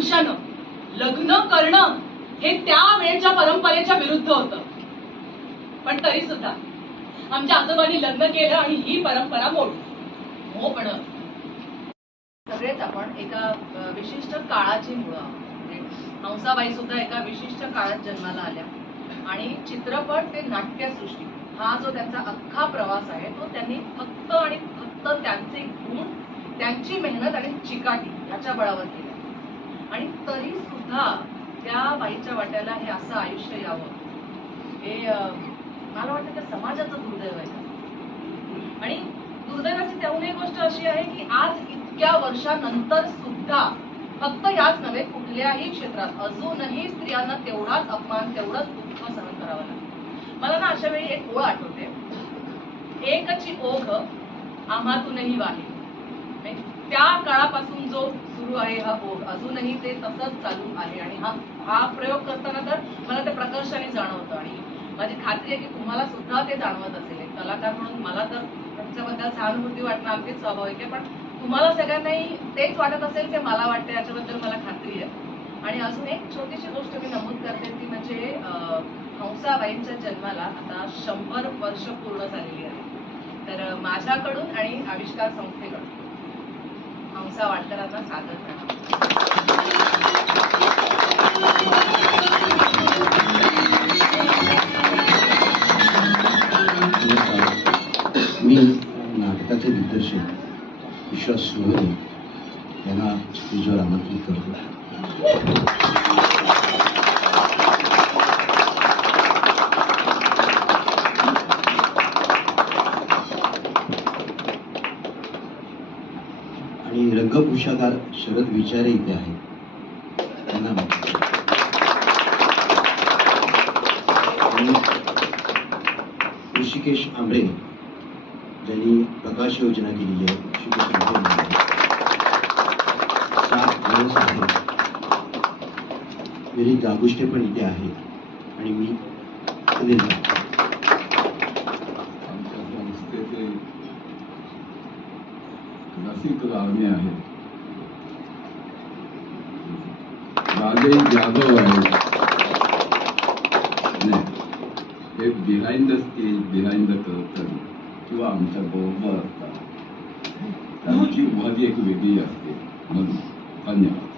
पुरुषानं लग्न करणं हे त्या वेळच्या परंपरेच्या विरुद्ध होतं, पण तरी सुद्धा आमच्या आजोबांनी लग्न केलं आणि ही परंपरा मोडली. हो, पण सगळेच आपण एका विशिष्ट काळाची मुळं. हंसाबाई सुद्धा एका विशिष्ट काळात जन्माला आल्या आणि चित्रपट ते नाट्यसृष्टी हा जो त्यांचा अख्खा प्रवास आहे तो त्यांनी फक्त आणि फक्त त्यांचे गुण, त्यांची मेहनत आणि चिकाटी याच्या बळावर केलं. आणि तरी सुद्धा त्या बाईच्या वाट्याला हे असं आयुष्य यावं हे मला वाटतं त्या समाजाचं दुर्दैव आहे. आणि दुर्दैवाची त्याहून एक गोष्ट अशी आहे की आज इतक्या वर्षानंतर सुद्धा फक्त याच नव्हे कुठल्याही क्षेत्रात अजूनही स्त्रियांना तेवढाच अपमान, तेवढंच दुःख सहन करावं लागतं. मला ना अशा वेळी एक ओळ आठवते, एकची ओघ आम्हातूनही वाहे. त्या काळापासून जो सुरू आहे हा ओघ अजूनही ते तसंच चालू आहे. आणि हा प्रयोग करताना तर मला ते प्रकर्षाने जाणवतं आणि माझी खात्री आहे की तुम्हाला सुद्धा ते जाणवत असेल. एक कलाकार म्हणून मला तर त्याच्याबद्दल सहानुभूती वाटणं अगदीच स्वाभाविक आहे, पण तुम्हाला सगळ्यांनाही तेच वाटत असेल ते मला वाटते याच्याबद्दल मला खात्री आहे. आणि अजून एक छोटीशी गोष्ट मी नमूद करते ती म्हणजे हंसाबाईंच्या जन्माला आता 100 वर्ष पूर्ण झालेली आहे. तर माझ्याकडून आणि आविष्कार संस्थेकडून हंसा वाडकरांना सादर करा. मी नाटकाचे दिग्दर्शक विश्वास सोहरे यांना स्टेजवर आमंत्रित करतो. आणि रंगभूषाकार शरद विचारे इथे आहेत, त्यांना ऋषिकेश आंबरे ज्यांनी प्रकाश योजना केलेली आहे. ऋषिकेश आंबरे मेरी दागुष्टे पण इथे आहेत आणि मी अनिल आमच्या संस्थेचे रसिक लावणे आहेत, राजे जाधव आहेत. हे behind the stage, behind the curtain किंवा आमच्या बरोबर असतात, त्यांची उभारी एक वेगळी असते. म्हणून धन्यवाद.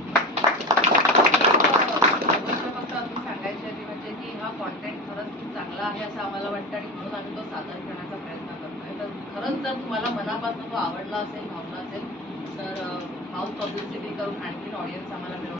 म्हणजे की हा कॉन्टेंट खरंच खूप चांगला आहे असं आम्हाला वाटतं आणि म्हणून आम्ही तो सादर करण्याचा प्रयत्न करतोय. तर खरंच जर तुम्हाला मनापासून तो आवडला असेल, भावला असेल तर हाऊस पब्लिसिटी करून आणखीन ऑडियन्स आम्हाला मिळवून